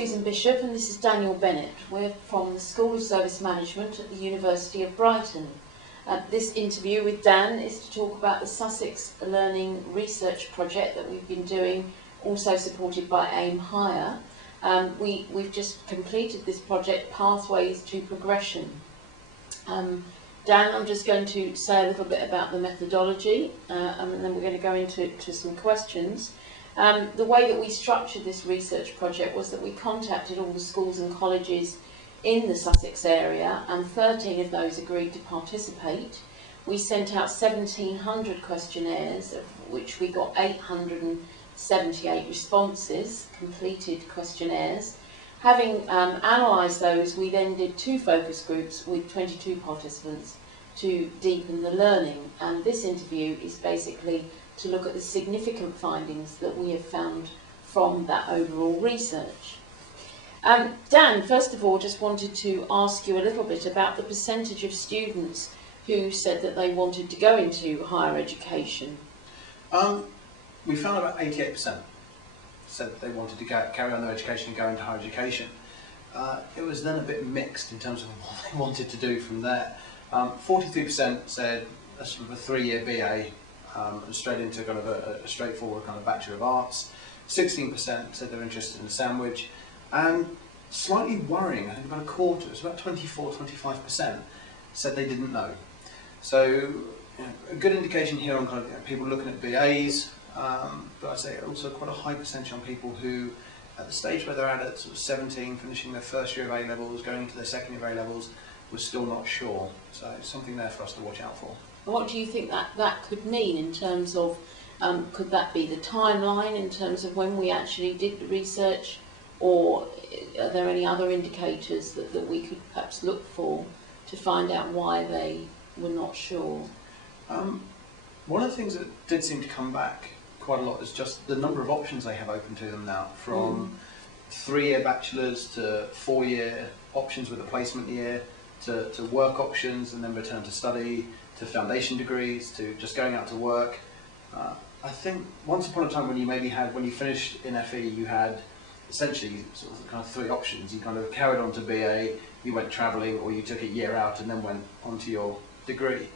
Susan Bishop and this is Daniel Bennett. We're from the School of Service Management at the University of Brighton. This interview with Dan is to talk about the Sussex Learning Research Project that we've been doing, also supported by AIM Higher. We've just completed this project, Pathways to Progression. Dan, I'm just going to say a little bit about the methodology and then we're going to go into some questions. The way that we structured this research project was that we contacted all the schools and colleges in the Sussex area, and 13 of those agreed to participate. We sent out 1,700 questionnaires, of which we got 878 responses, completed questionnaires. Having analysed those, we then did 2 focus groups with 22 participants to deepen the learning, and this interview is basically to look at the significant findings that we have found from that overall research. Dan, first of all, just wanted to ask you a little bit about the percentage of students who said that they wanted to go into higher education. We found about 88% said that they wanted to carry on their education and go into higher education. It was then a bit mixed in terms of what they wanted to do from there. 43% said a sort of a 3-year BA and straight into kind of a straightforward kind of Bachelor of Arts. 16% said they were interested in a sandwich, and slightly worrying, I think about a quarter, it was about 24–25% said they didn't know. So you know, a good indication here on kind of people looking at BAs, but I'd say also quite a high percentage on people who, at the stage where they're at sort of 17, finishing their first year of A levels, going into their second year of A levels, were still not sure. So it's something there for us to watch out for. What do you think that could mean in terms of, could that be the timeline in terms of when we actually did the research, or are there any other indicators that we could perhaps look for to find out why they were not sure? One of the things that did seem to come back quite a lot is just the number of options they have open to them now, from 3-year bachelors to 4-year options with a placement year, to work options and then return to study, to foundation degrees, to just going out to work. I think once upon a time when you finished in FE, you had essentially sort of kind of 3 options. You kind of carried on to BA, you went travelling, or you took a year out and then went on to your degree.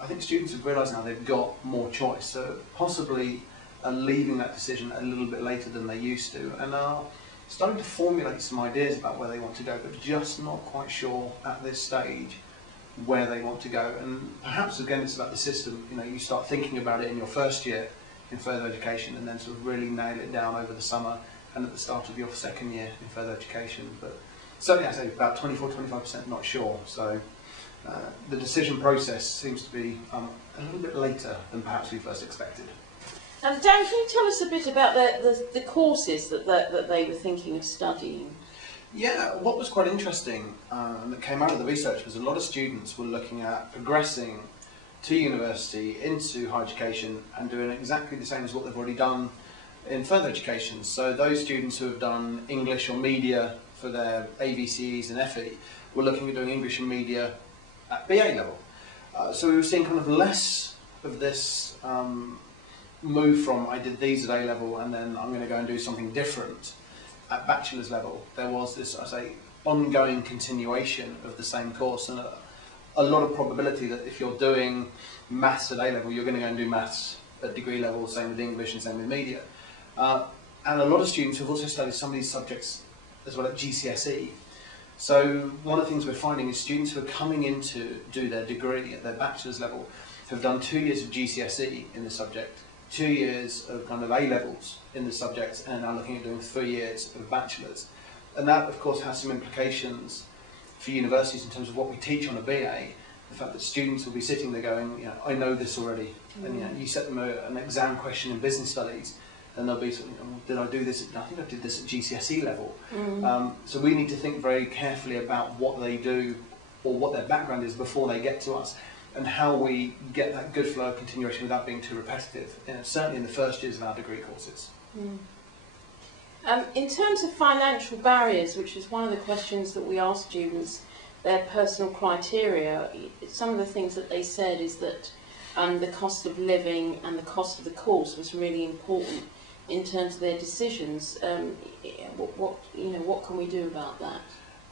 I think students have realised now they've got more choice, so possibly are leaving that decision a little bit later than they used to, and are starting to formulate some ideas about where they want to go, but just not quite sure at this stage where they want to go. And perhaps again it's about the system. You know, you start thinking about it in your first year in further education, and then sort of really nail it down over the summer and at the start of your second year in further education. But certainly I'd say about 24–25% not sure. So the decision process seems to be a little bit later than perhaps we first expected. And Dan, can you tell us a bit about the courses that they were thinking of studying? Yeah, what was quite interesting that came out of the research was a lot of students were looking at progressing to university, into higher education, and doing exactly the same as what they've already done in further education. So those students who have done English or media for their AVCEs and FE were looking at doing English and media at BA level. So we were seeing kind of less of this move from I did these at A level and then I'm going to go and do something different at bachelor's level. There was this, I say, ongoing continuation of the same course, and a lot of probability that if you're doing maths at A level, you're going to go and do maths at degree level, same with English and same with media. And a lot of students have also studied some of these subjects as well at GCSE. So one of the things we're finding is students who are coming in to do their degree at their bachelor's level have done 2 years of GCSE in the subject, 2 years of kind of A levels in the subject, and now looking at doing 3 years of bachelor's. And that of course has some implications for universities in terms of what we teach on a BA. The fact that students will be sitting there going, you know, I know this already. And you know, you set them an exam question in business studies, and they'll be sort of, oh, did I do this? I think I did this at GCSE level. So we need to think very carefully about what they do or what their background is before they get to us, and how we get that good flow of continuation without being too repetitive, certainly in the first years of our degree courses. In terms of financial barriers, which is one of the questions that we asked students, their personal criteria, some of the things that they said is that the cost of living and the cost of the course was really important in terms of their decisions. What can we do about that?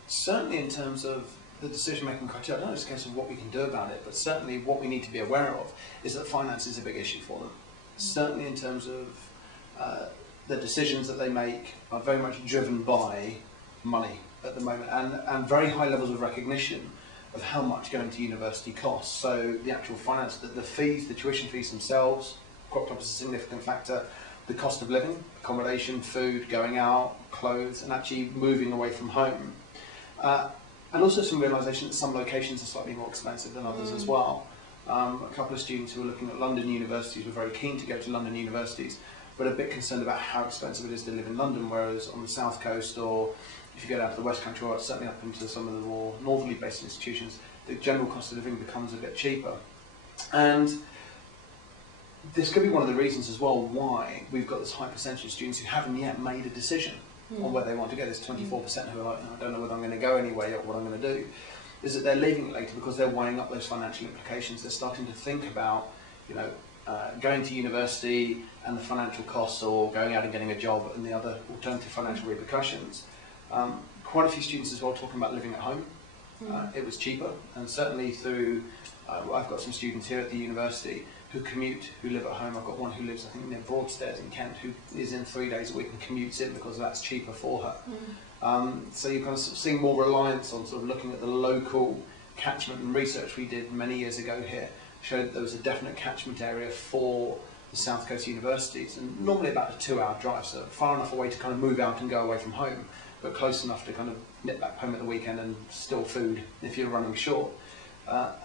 Certainly in terms of the decision-making criteria, I don't know it's a case of what we can do about it, but certainly what we need to be aware of is that finance is a big issue for them. Certainly in terms of the decisions that they make are very much driven by money at the moment, and very high levels of recognition of how much going to university costs. So the actual finance, the fees, the tuition fees themselves, cropped up as a significant factor. The cost of living, accommodation, food, going out, clothes, and actually moving away from home. And also some realisation that some locations are slightly more expensive than others as well. A couple of students who were looking at London universities were very keen to go to London universities, but a bit concerned about how expensive it is to live in London, whereas on the south coast, or if you go down to the West Country, or certainly up into some of the more northerly based institutions, the general cost of living becomes a bit cheaper. And this could be one of the reasons as well why we've got this high percentage of students who haven't yet made a decision on where they want to go. There's 24% who are like, I don't know whether I'm going to go anyway or what I'm going to do. Is that they're leaving it later because they're weighing up those financial implications. They're starting to think about, going to university and the financial costs, or going out and getting a job and the other alternative financial repercussions. Quite a few students as well talking about living at home. It was cheaper, and certainly through, I've got some students here at the university who commute, who live at home. I've got one who lives, I think, near Broadstairs in Kent, who is in 3 days a week and commutes in because that's cheaper for her. So you're kind of seeing more reliance on sort of looking at the local catchment, and research we did many years ago here showed that there was a definite catchment area for the South Coast universities, and normally about a 2-hour drive, so far enough away to kind of move out and go away from home, but close enough to kind of nip back home at the weekend and still food if you're running short.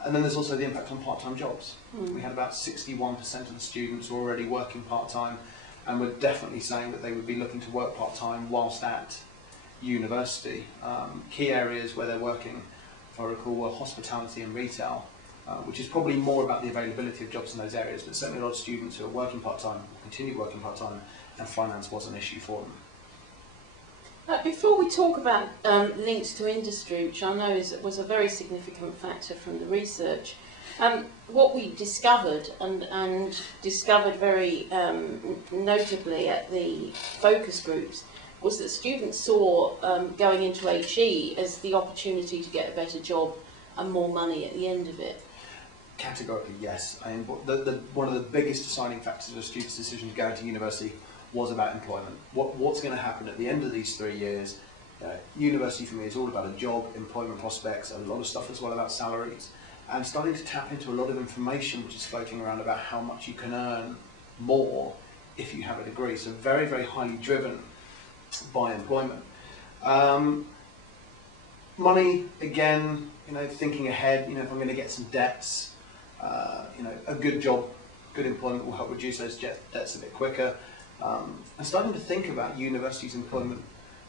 And then there's also the impact on part-time jobs. We had about 61% of the students were already working part-time, and were definitely saying that they would be looking to work part-time whilst at university. Key areas where they're working, if I recall, were hospitality and retail, which is probably more about the availability of jobs in those areas, but certainly a lot of students who are working part-time will continue working part-time, and finance was an issue for them. Before we talk about links to industry, which I know was a very significant factor from the research, what we discovered, and discovered very notably at the focus groups, was that students saw going into HE as the opportunity to get a better job and more money at the end of it. Categorically, yes. I mean, one of the biggest deciding factors of a student's decision to go into university was about employment. What's going to happen at the end of these 3 years? University for me is all about a job, employment prospects, a lot of stuff as well about salaries, and starting to tap into a lot of information which is floating around about how much you can earn more if you have a degree. So very, very highly driven by employment. Money, again, thinking ahead, if I'm going to get some debts, a good job, good employment will help reduce those debts a bit quicker. And starting to think about universities' employment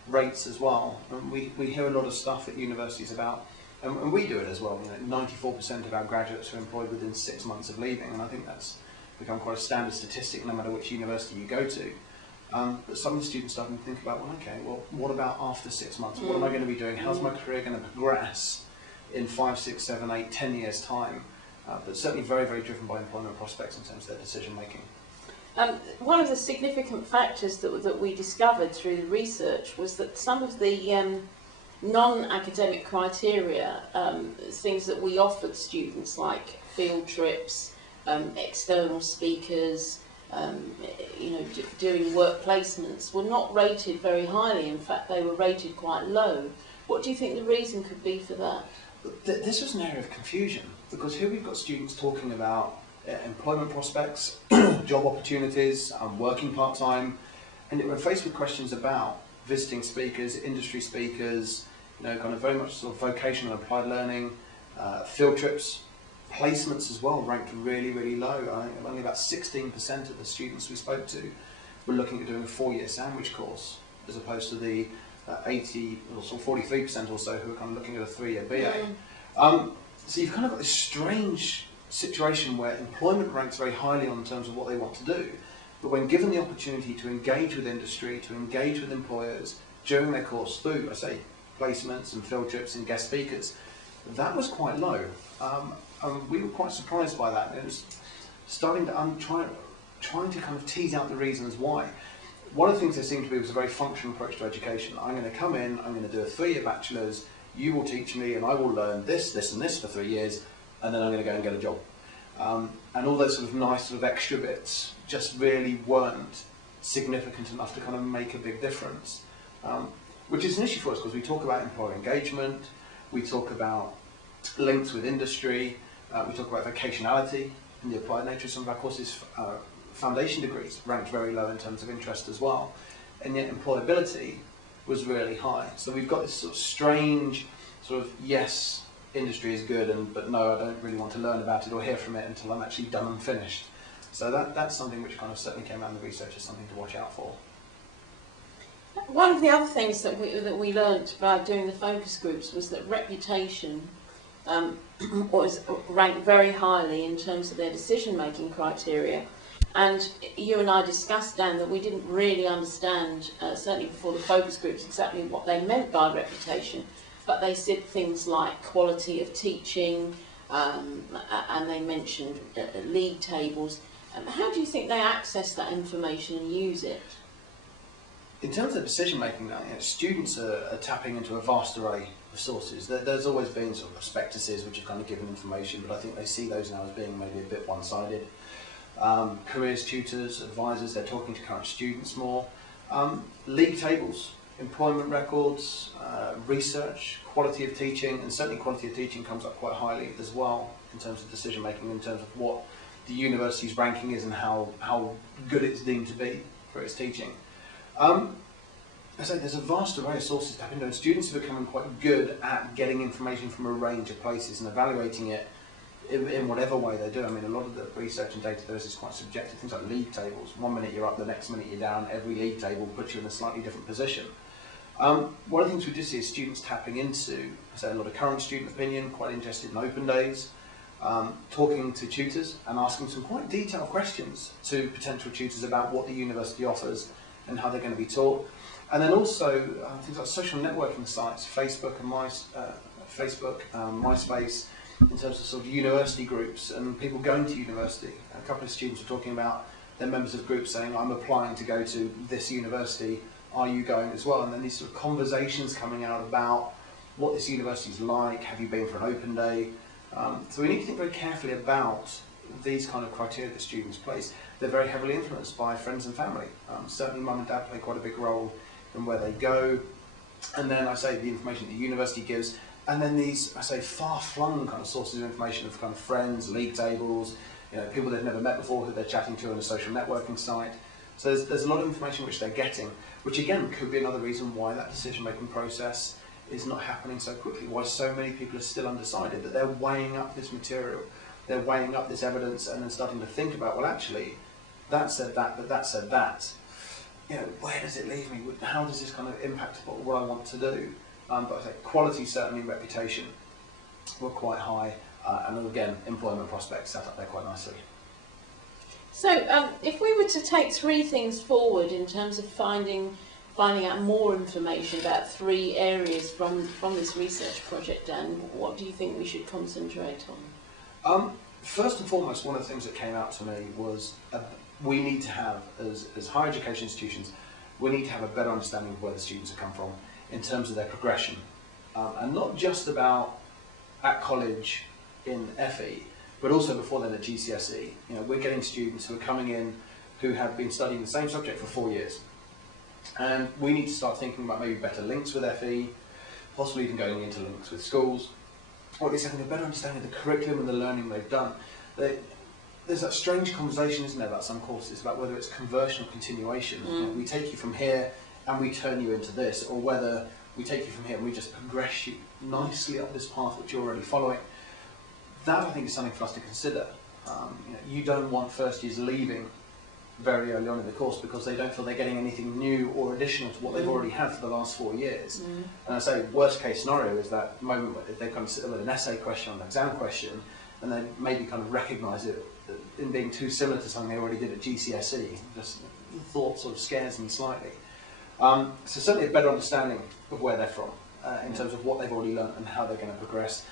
rates as well. And we hear a lot of stuff at universities about, and we do it as well, 94% of our graduates are employed within 6 months of leaving, and I think that's become quite a standard statistic no matter which university you go to. But some of the students starting to think about, what about after 6 months? What am I going to be doing? How's my career going to progress in 5, 6, 7, 8, 10 years' time? But certainly very, very driven by employment prospects in terms of their decision making. One of the significant factors that we discovered through the research was that some of the non-academic criteria, things that we offered students like field trips, external speakers, doing work placements, were not rated very highly. In fact, they were rated quite low. What do you think the reason could be for that? This was an area of confusion, because here we've got students talking about employment prospects, job opportunities, working part-time, and we're faced with questions about visiting speakers, industry speakers, kind of very much sort of vocational and applied learning, field trips, placements as well ranked really, really low. I think only about 16% of the students we spoke to were looking at doing a 4-year sandwich course, as opposed to the 80 or 43% or so who were kind of looking at a 3-year BA. So you've kind of got this strange situation where employment ranks very highly on terms of what they want to do, but when given the opportunity to engage with industry, to engage with employers during their course through, I say, placements and field trips and guest speakers, that was quite low. And we were quite surprised by that. It was starting to trying to kind of tease out the reasons why. one of the things there seemed to be was a very functional approach to education. I'm going to come in, I'm going to do a 3-year bachelor's, you will teach me, and I will learn this, this and this for 3 years, and then I'm going to go and get a job. And all those sort of nice sort of extra bits just really weren't significant enough to kind of make a big difference. Which is an issue for us, because we talk about employer engagement, we talk about links with industry, we talk about vocationality in the applied nature of some of our courses. Foundation degrees ranked very low in terms of interest as well, and yet employability was really high. So we've got this sort of strange sort of, yes, industry is good, but no, I don't really want to learn about it or hear from it until I'm actually done and finished. So that's something which kind of certainly came out in the research as something to watch out for. One of the other things that we learnt by doing the focus groups was that reputation was ranked very highly in terms of their decision-making criteria. And you and I discussed, Dan, that we didn't really understand, certainly before the focus groups, exactly what they meant by reputation. But they said things like quality of teaching, and they mentioned league tables. How do you think they access that information and use it? In terms of decision making, students are tapping into a vast array of sources. There's always been sort of prospectuses which have kind of given information, but I think they see those now as being maybe a bit one-sided. Careers tutors, advisors, they're talking to current students more. League tables, employment records, research, quality of teaching, and certainly quality of teaching comes up quite highly as well in terms of decision making, in terms of what the university's ranking is and how good it's deemed to be for its teaching. I say there's a vast array of sources to tap into, and students are becoming quite good at getting information from a range of places and evaluating it in whatever way they do. I mean, a lot of the research and data there is quite subjective. Things like league tables. 1 minute you're up, the next minute you're down. Every league table puts you in a slightly different position. One of the things we do see is students tapping into, I say, a lot of current student opinion, quite interested in open days, talking to tutors and asking some quite detailed questions to potential tutors about what the university offers and how they're going to be taught. And then also things like social networking sites, Facebook and MySpace, in terms of sort of university groups and people going to university. A couple of students were talking about their members of groups saying, I'm applying to go to this university, are you going as well? And then these sort of conversations coming out about what this university is like, have you been for an open day? So we need to think very carefully about these kind of criteria that students place. They're very heavily influenced by friends and family. Certainly mum and dad play quite a big role in where they go. And then I say the information the university gives, and then these, I say, far-flung kind of sources of information of kind of friends, league tables, people they've never met before who they're chatting to on a social networking site. So there's a lot of information which they're getting, which again could be another reason why that decision-making process is not happening so quickly, why so many people are still undecided, that they're weighing up this material, they're weighing up this evidence and then starting to think about, well, actually, that said that, but that said that. Where does it leave me? How does this kind of impact what I want to do? But I think quality, certainly reputation, were quite high, and again, employment prospects set up there quite nicely. So, if we were to take 3 things forward in terms of finding out more information about 3 areas from this research project, Dan, what do you think we should concentrate on? First and foremost, one of the things that came out to me was we need to have, as higher education institutions, we need to have a better understanding of where the students have come from in terms of their progression. And not just about at college in FE, but also before then at GCSE. We're getting students who are coming in who have been studying the same subject for 4 years. And we need to start thinking about maybe better links with FE, possibly even going into links with schools, or at least having a better understanding of the curriculum and the learning they've done. There's that strange conversation, isn't there, about some courses, about whether it's conversion or continuation. We take you from here and we turn you into this, or whether we take you from here and we just progress you nicely up this path which you're already following. That, I think, is something for us to consider. You don't want first years leaving very early on in the course because they don't feel they're getting anything new or additional to what they've already had for the last 4 years. And I say worst case scenario is that moment where they kind of sit there with an essay question or an exam question and they maybe kind of recognise it in being too similar to something they already did at GCSE. Just the thought sort of scares me slightly. So certainly a better understanding of where they're from in terms of what they've already learned and how they're going to progress.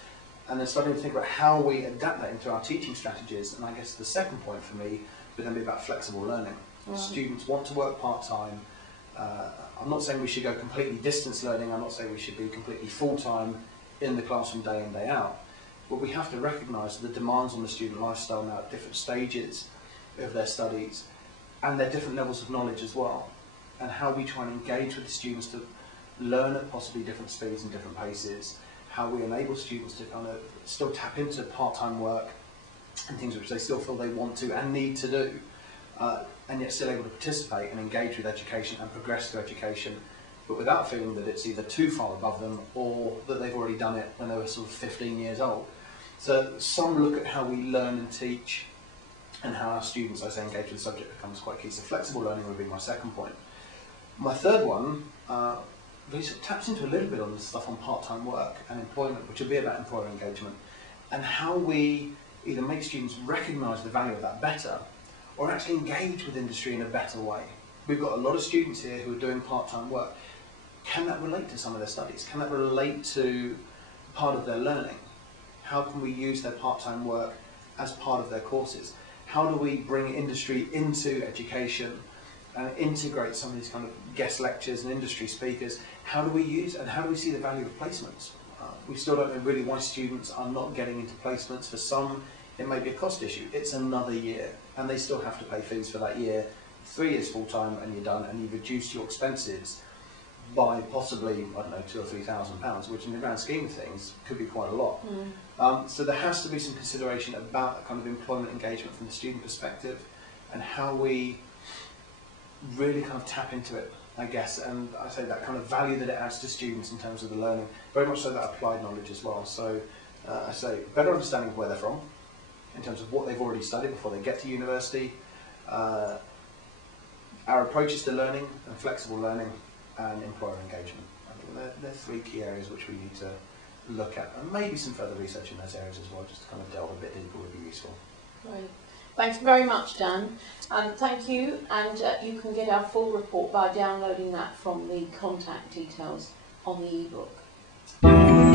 And then starting to think about how we adapt that into our teaching strategies. And I guess the second point for me would then be about flexible learning. Students want to work part-time, I'm not saying we should go completely distance learning, I'm not saying we should be completely full-time in the classroom day in, day out, but we have to recognise the demands on the student lifestyle now at different stages of their studies and their different levels of knowledge as well, and how we try and engage with the students to learn at possibly different speeds and different paces, how we enable students to kind of still tap into part-time work and things which they still feel they want to and need to do, and yet still able to participate and engage with education and progress through education, but without feeling that it's either too far above them or that they've already done it when they were sort of 15 years old. So some look at how we learn and teach and how our students, as they engage with the subject, becomes quite key. So flexible learning would be my second point. My third one really sort of taps into a little bit on the stuff on part-time work and employment, which will be about employer engagement, and how we either make students recognise the value of that better or actually engage with industry in a better way. We've got a lot of students here who are doing part-time work. Can that relate to some of their studies? Can that relate to part of their learning? How can we use their part-time work as part of their courses? How do we bring industry into education and integrate some of these kind of guest lectures and industry speakers? How do we use and how do we see the value of placements? We still don't know really why students are not getting into placements. For some, it may be a cost issue. It's another year and they still have to pay fees for that year. 3 years full-time and you're done, and you've reduced your expenses by possibly, I don't know, £2,000 or £3,000, which in the grand scheme of things could be quite a lot. So there has to be some consideration about a kind of employment engagement from the student perspective and how we really kind of tap into it, I guess, and I say that kind of value that it adds to students in terms of the learning, very much so that applied knowledge as well. So I say better understanding of where they're from in terms of what they've already studied before they get to university, our approaches to learning and flexible learning and employer engagement. I think they're three key areas which we need to look at, and maybe some further research in those areas as well, just to kind of delve a bit deeper would be useful. Right. Thanks very much, Dan. Thank you, and you can get our full report by downloading that from the contact details on the ebook.